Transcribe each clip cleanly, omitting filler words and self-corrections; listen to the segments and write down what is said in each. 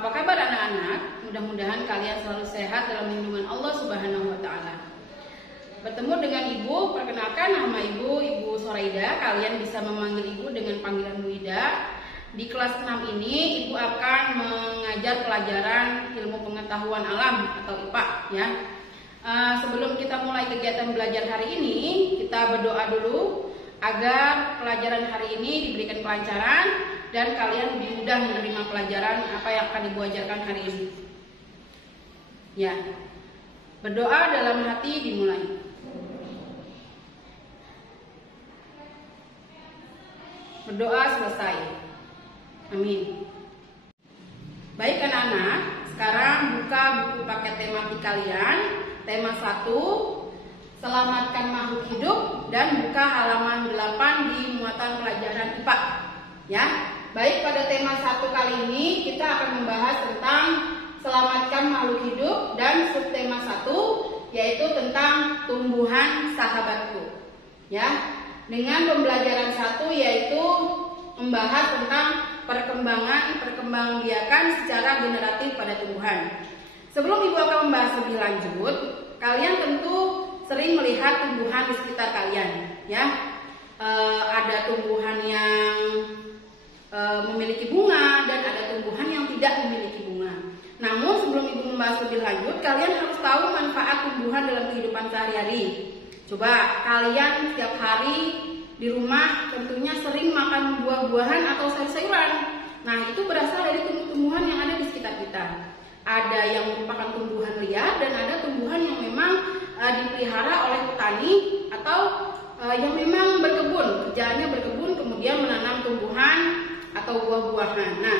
Apa kabar anak-anak? Mudah-mudahan kalian selalu sehat dalam lindungan Allah Subhanahu wa taala. Bertemu dengan Ibu, perkenalkan nama Ibu Soraida. Kalian bisa memanggil Ibu dengan panggilan Bu Ida. Di kelas 6 ini Ibu akan mengajar pelajaran ilmu pengetahuan alam atau IPA ya. Sebelum kita mulai kegiatan belajar hari ini, kita berdoa dulu agar pelajaran hari ini diberikan kelancaran dan kalian lebih mudah menerima pelajaran apa yang akan Ibu ajarkan hari ini. Ya. Berdoa dalam hati dimulai. Berdoa selesai. Amin. Baik anak-anak, sekarang buka buku paket tematik kalian. Tema 1, selamatkan makhluk hidup, dan buka halaman 8 di muatan pelajaran IPA. Ya. Baik, pada tema 1 kali ini kita akan membahas tentang selamatkan makhluk hidup dan subtema 1 yaitu tentang tumbuhan sahabatku. Ya. Dengan pembelajaran 1 yaitu membahas tentang perkembangbiakan secara generatif pada tumbuhan. Sebelum Ibu akan membahas lebih lanjut, kalian tentu sering melihat tumbuhan di sekitar kalian, ya. Ada tumbuhan yang memiliki bunga dan ada tumbuhan yang tidak memiliki bunga. Namun sebelum Ibu membahas lebih lanjut, kalian harus tahu manfaat tumbuhan dalam kehidupan sehari-hari. Coba kalian setiap hari di rumah tentunya sering makan buah-buahan atau sayur-sayuran. Nah, itu berasal dari tumbuh-tumbuhan yang ada di sekitar kita. Ada yang merupakan tumbuhan liar dan ada tumbuhan yang memang dipelihara oleh petani atau yang memang berkebun. Kerjaannya berkebun kemudian menanam tumbuhan atau buah-buahan. Nah,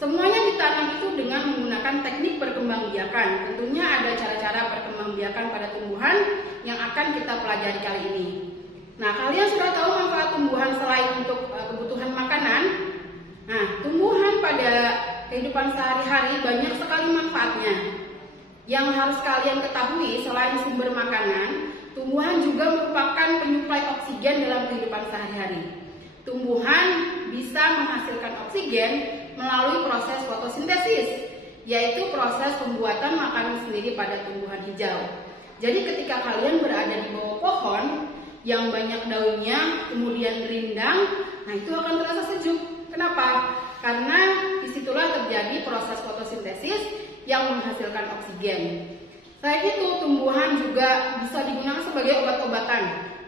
semuanya ditanam itu dengan menggunakan teknik perkembangbiakan. Tentunya ada cara-cara perkembangbiakan pada tumbuhan yang akan kita pelajari kali ini. Nah, kalian sudah tahu manfaat tumbuhan selain untuk kebutuhan makanan. Nah, tumbuhan pada kehidupan sehari-hari banyak sekali manfaatnya. Yang harus kalian ketahui, selain sumber makanan, tumbuhan juga merupakan penyuplai oksigen dalam kehidupan sehari-hari. Tumbuhan bisa menghasilkan oksigen melalui proses fotosintesis, yaitu proses pembuatan makanan sendiri pada tumbuhan hijau. Jadi ketika kalian berada di bawah pohon yang banyak daunnya, kemudian rindang, nah itu akan terasa sejuk. Kenapa? Karena disitulah terjadi proses fotosintesis yang menghasilkan oksigen. Selain itu, tumbuhan juga bisa digunakan sebagai obat-obatan.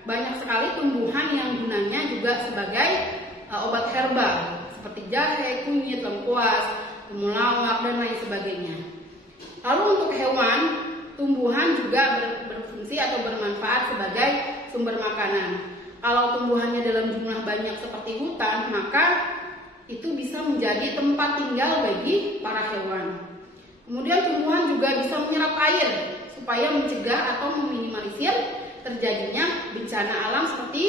Banyak sekali tumbuhan yang gunanya juga sebagai obat herbal, seperti jahe, kunyit, lengkuas, temulawak, dan lain sebagainya. Lalu untuk hewan, tumbuhan juga berfungsi atau bermanfaat sebagai sumber makanan. Kalau tumbuhannya dalam jumlah banyak seperti hutan, maka itu bisa menjadi tempat tinggal bagi para hewan. Kemudian tumbuhan juga bisa menyerap air supaya mencegah atau meminimalisir terjadinya bencana alam seperti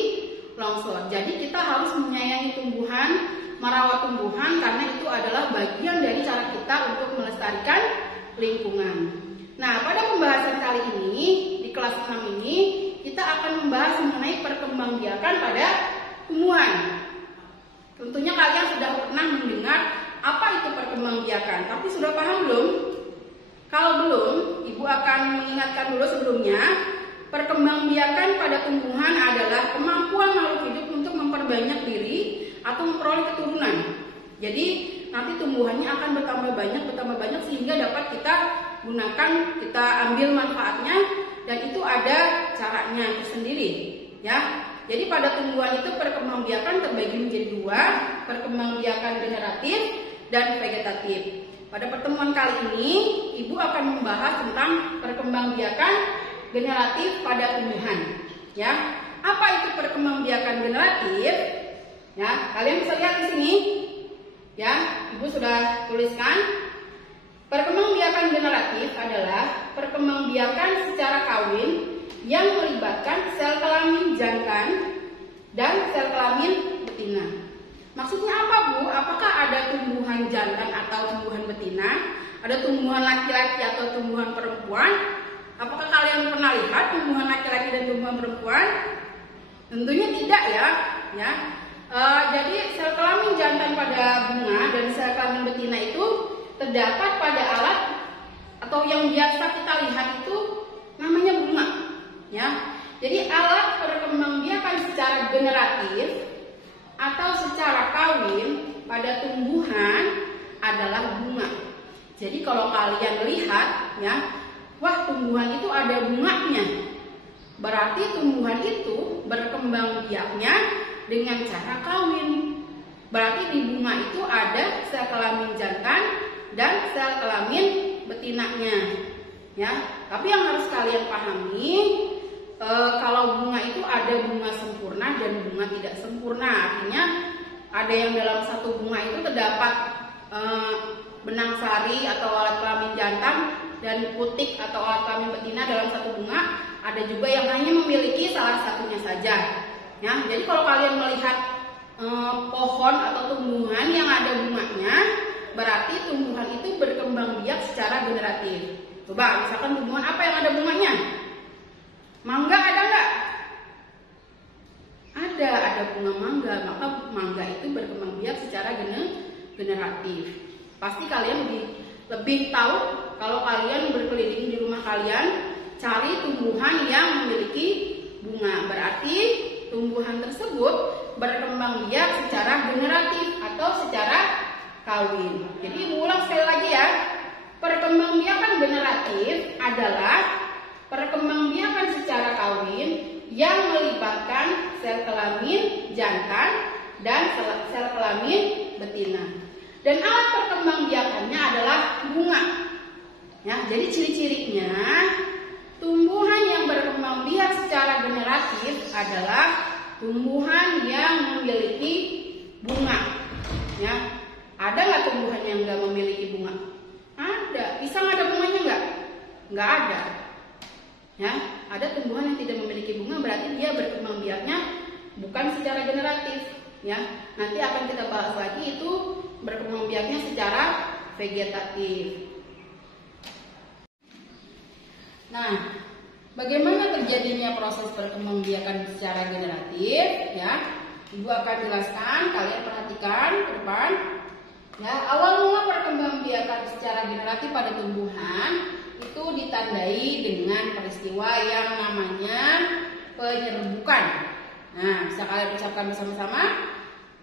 longsor. Jadi kita harus menyayangi tumbuhan, merawat tumbuhan karena itu adalah bagian dari cara kita untuk melestarikan lingkungan. Nah, pada pembahasan kali ini di kelas 6 ini kita akan membahas mengenai perkembangbiakan pada tumbuhan. Tentunya kalian sudah pernah mendengar apa itu perkembangbiakan, tapi sudah paham belum? Kalau belum, Ibu akan mengingatkan dulu sebelumnya. Perkembangbiakan pada tumbuhan adalah kemampuan makhluk hidup untuk memperbanyak diri atau memperoleh keturunan. Jadi nanti tumbuhannya akan bertambah banyak sehingga dapat kita gunakan, kita ambil manfaatnya, dan itu ada caranya tersendiri, ya. Jadi pada tumbuhan itu perkembangbiakan terbagi menjadi 2, perkembangbiakan generatif dan vegetatif. Pada pertemuan kali ini, Ibu akan membahas tentang perkembangbiakan generatif pada tumbuhan. Ya, apa itu perkembangbiakan generatif? Ya, kalian bisa lihat di sini. Ya, Ibu sudah tuliskan. Perkembangbiakan generatif adalah perkembangbiakan secara kawin yang melibatkan sel kelamin jantan dan sel kelamin betina. Maksudnya apa, Bu? Apakah ada tumbuhan jantan atau tumbuhan betina? Ada tumbuhan laki-laki atau tumbuhan perempuan? Apakah kalian pernah lihat tumbuhan laki-laki dan tumbuhan perempuan? Tentunya tidak ya. Jadi sel kelamin jantan pada bunga dan sel kelamin betina itu terdapat pada alat atau yang biasa kita lihat itu namanya bunga, ya. Jadi alat perkembangbiakan secara generatif atau secara kawin pada tumbuhan adalah bunga. Jadi kalau kalian lihat, ya, wah tumbuhan itu ada bunganya, berarti tumbuhan itu berkembang biaknya dengan cara kawin. Berarti di bunga itu ada sel kelamin jantan dan sel kelamin betinanya, ya. Tapi yang harus kalian pahami, kalau bunga itu ada bunga sempurna dan bunga tidak sempurna. Artinya ada yang dalam satu bunga itu terdapat benang sari atau alat kelamin jantan dan putik atau alat kelamin betina dalam satu bunga. Ada juga yang hanya memiliki salah satunya saja, ya. Jadi kalau kalian melihat pohon atau tumbuhan yang ada bunganya, berarti tumbuhan itu berkembang biak secara generatif. Coba misalkan tumbuhan apa yang ada bunganya? Mangga ada nggak? Ada bunga mangga, maka mangga itu berkembang biak secara generatif. Pasti kalian lebih tahu kalau kalian berkeliling di rumah kalian, cari tumbuhan yang memiliki bunga. Berarti tumbuhan tersebut berkembang biak secara generatif atau secara kawin. Jadi ulang sekali lagi ya, perkembangbiakan generatif adalah perkembangbiakan secara kawin yang melibatkan sel kelamin jantan dan sel kelamin betina. Dan alat perkembangbiakannya adalah bunga. Ya, jadi ciri-cirinya tumbuhan yang berkembang biak secara generatif adalah tumbuhan yang memiliki bunga. Ya, ada nggak tumbuhan yang nggak memiliki bunga? Ada. Pisang ada bunganya nggak? Nggak ada. Ya, ada tumbuhan yang tidak memiliki bunga, berarti dia berkembang biaknya bukan secara generatif. Ya, nanti akan kita bahas lagi itu berkembang biaknya secara vegetatif. Nah, bagaimana terjadinya proses perkembangbiakan secara generatif? Ya, Ibu akan jelaskan. Kalian perhatikan ke depan. Ya, awal mula perkembangbiakan secara generatif pada tumbuhan itu ditandai dengan peristiwa yang namanya penyerbukan. Nah, bisa kalian ucapkan bersama-sama,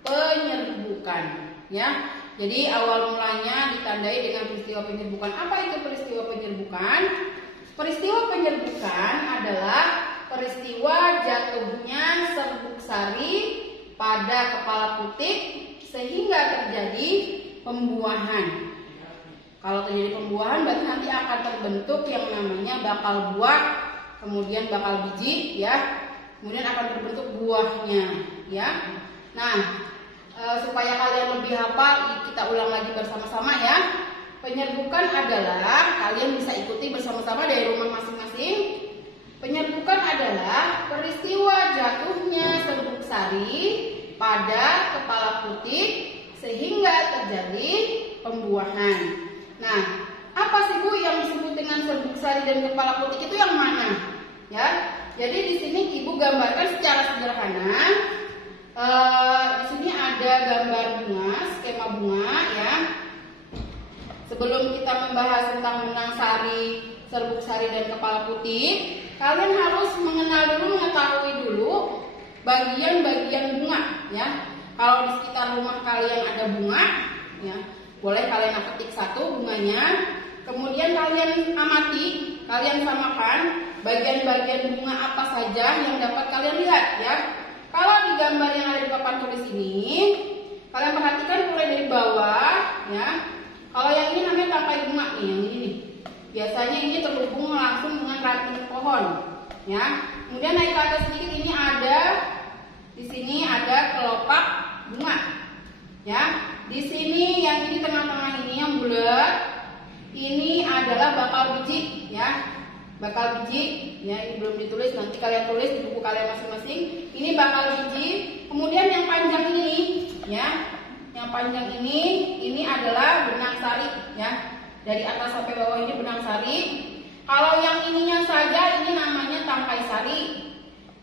penyerbukan. Ya, jadi awal mulanya ditandai dengan peristiwa penyerbukan. Apa itu peristiwa penyerbukan? Peristiwa penyerbukan adalah peristiwa jatuhnya serbuk sari pada kepala putik sehingga terjadi pembuahan. Kalau terjadi pembuahan berarti nanti akan terbentuk yang namanya bakal buah, kemudian bakal biji, ya. Kemudian akan terbentuk buahnya, ya. Nah, supaya kalian lebih hafal, kita ulang lagi bersama-sama ya. Penyerbukan adalah, kalian bisa ikuti bersama-sama dari rumah masing-masing. Penyerbukan adalah peristiwa jatuhnya serbuk sari pada kepala putik sehingga terjadi pembuahan. Nah, apa sih Bu yang disebut dengan serbuk sari dan kepala putik itu yang mana? Ya, jadi di sini Ibu gambarkan secara sederhana. Di sini ada gambar bunga, skema bunga ya. Sebelum kita membahas tentang benang sari, serbuk sari dan kepala putik, kalian harus mengetahui dulu bagian-bagian bunga ya. Kalau di sekitar rumah kalian ada bunga, ya, boleh kalian ketik satu bunganya, kemudian kalian amati, kalian samakan bagian-bagian bunga apa saja yang dapat kalian lihat ya. Kalau di gambar yang ada di papan tulis ini, kalian perhatikan mulai dari bawah ya. Kalau yang ini namanya tangkai bunga nih, yang ini nih. Biasanya ini terhubung langsung dengan ranting pohon ya. Kemudian naik ke atas sedikit, ini ada di sini ada kelopak bunga ya. Di sini yang ini tengah-tengah ini yang bulat, ini adalah bakal biji ya. Bakal biji ya, ini belum ditulis, nanti kalian tulis di buku kalian masing-masing. Ini bakal biji. Kemudian yang panjang ini ya, yang panjang ini adalah benang sari ya. Dari atas sampai bawah ini benang sari. Kalau yang ininya saja ini namanya tangkai sari.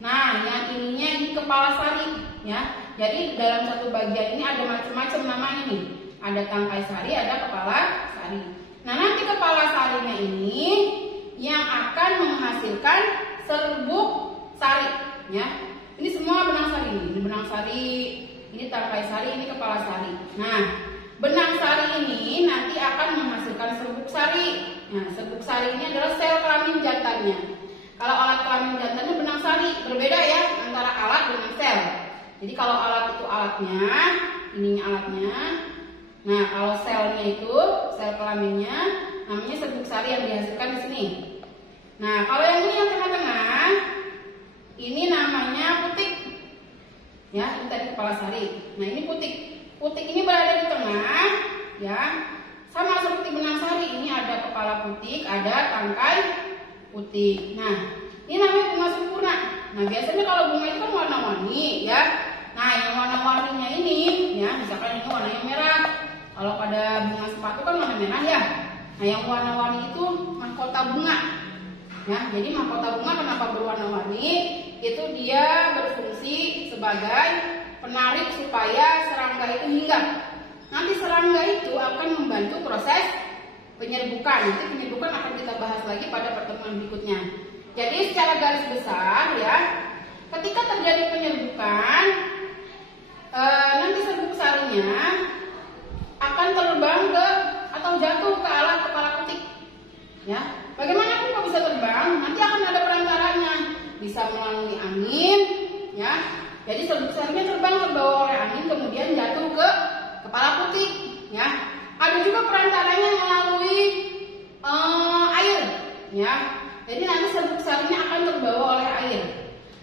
Nah, yang ininya ini kepala sari ya. Jadi dalam satu bagian ini ada macam-macam nama ini. Ada tangkai sari, ada kepala sari. sari, ini tangkai sari, ini kepala sari. Nah, benang sari ini nanti akan menghasilkan serbuk sari. Nah, serbuk sari ini adalah sel kelamin jantannya. Kalau alat kelamin jantannya benang sari, berbeda ya antara alat dengan sel. Jadi kalau alat itu alatnya, ininya alatnya. Nah, kalau selnya itu, sel kelaminnya, namanya serbuk sari yang dihasilkan di sini. Nah, kalau yang ini yang tengah-tengah, ini namanya putik. Ya, ini tadi kepala sari. Nah, ini putik. Putik ini berada di tengah, ya. Sama seperti benang sari, ini ada kepala putik, ada tangkai putik. Nah, ini namanya bunga sempurna. Nah, biasanya kalau bunga itu kan warna-warni, ya. Nah, yang warna-warninya ini, ya, misalkan ini warnanya merah. Kalau pada bunga sepatu kan warna merah, ya. Nah, yang warna-warni itu mahkota bunga. Ya, jadi mahkota bunga kenapa berwarna-warni? Itu dia berfungsi sebagai penarik supaya serangga itu hinggap. Nanti serangga itu akan membantu proses penyerbukan. Nanti penyerbukan akan kita bahas lagi pada pertemuan berikutnya. Jadi secara garis besar ya, ketika terjadi penyerbukan, nanti serbuk sarinya akan terbang ke atau jatuh ke arah kepala putik. Ya, bagaimana kok bisa terbang? Nanti akan ada perantaranya, bisa melalui angin, ya. Jadi serbuk sarinya terbang terbawa oleh angin, kemudian jatuh ke kepala putik, ya. Ada juga perantaranya melalui air, ya. Jadi nanti serbuk sarinya akan terbawa oleh air.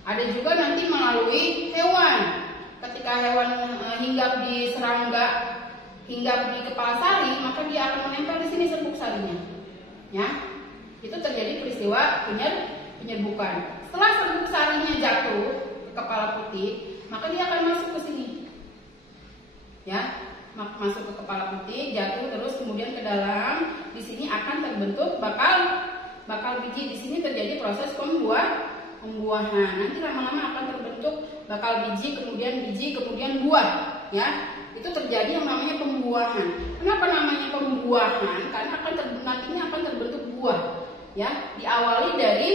Ada juga nanti melalui hewan. Ketika hewan hinggap di serangga, hinggap di kepala sari, maka dia akan menempel di sini serbuk sarinya. Ya, itu terjadi peristiwa penyerbukan. Setelah serbuk sarinya jatuh ke kepala putik, maka dia akan masuk ke sini. Ya, masuk ke kepala putik, jatuh terus kemudian ke dalam. Di sini akan terbentuk bakal biji. Di sini terjadi proses pembuahan. Nanti lama-lama akan terbentuk bakal biji, kemudian buah. Ya, itu terjadi yang namanya pembuahan. Kenapa namanya pembuahan? Karena nantinya akan terbentuk buah. Ya, diawali dari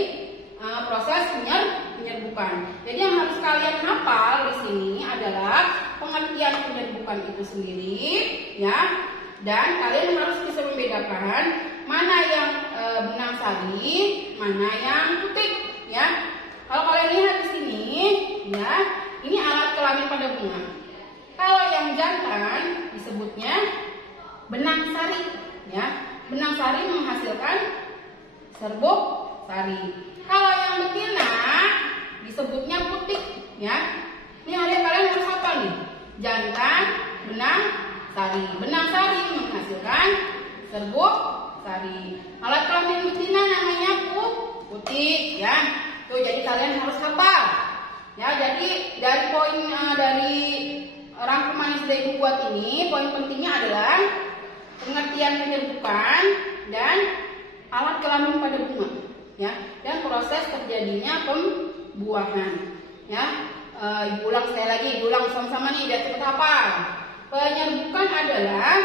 proses penyerbukan. Jadi yang harus kalian hafal di sini adalah pengertian penyerbukan itu sendiri, ya. Dan kalian harus bisa membedakan mana yang benang sari, mana yang putik, ya. Kalau kalian lihat di sini, ya, ini alat kelamin pada bunga. Kalau yang jantan disebutnya benang sari, ya. Benang sari menghasilkan serbuk sari. Kalau yang betina disebutnya putik, ya. Ini kalian harus hafal nih. Jantan, benang sari. Benang sari menghasilkan serbuk sari. Alat kelamin betina namanya putik, ya. Tuh, jadi kalian harus hafal. Ya, jadi dari poin dari rangkuman yang sudah Ibu buat ini, poin pentingnya adalah pengertian penyerbukan dan alat kelamin pada bunga, ya, dan proses terjadinya pembuahan. Ya, Ibu ulang sekali lagi, Ibu ulang sama-sama nih biar cepat hafal. Penyerbukan adalah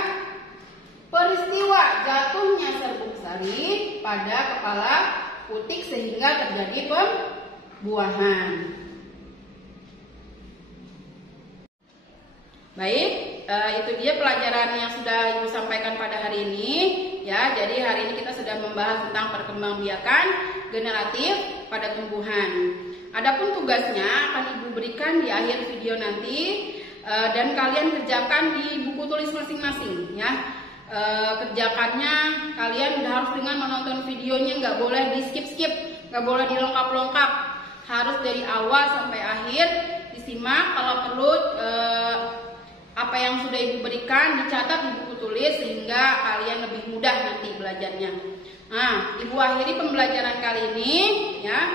peristiwa jatuhnya serbuk sari pada kepala putik sehingga terjadi pembuahan. Baik, itu dia pelajaran yang sudah Ibu sampaikan pada hari ini. Ya, jadi hari ini kita sudah membahas tentang perkembangbiakan generatif pada tumbuhan. Adapun tugasnya akan Ibu berikan di akhir video nanti, dan kalian kerjakan di buku tulis masing-masing. Ya, kerjakannya kalian harus dengan menonton videonya, nggak boleh di skip, nggak boleh dilengkap-lengkap, harus dari awal sampai akhir disimak. Kalau perlu apa yang sudah Ibu berikan dicatat di buku tulis sehingga kalian lebih mudah nanti belajarnya. Nah, Ibu akhiri pembelajaran kali ini, ya.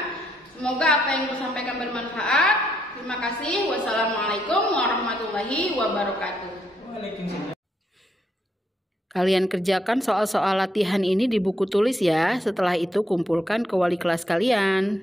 Semoga apa yang Ibu sampaikan bermanfaat. Terima kasih. Wassalamualaikum warahmatullahi wabarakatuh. Kalian kerjakan soal-soal latihan ini di buku tulis ya. Setelah itu kumpulkan ke wali kelas kalian.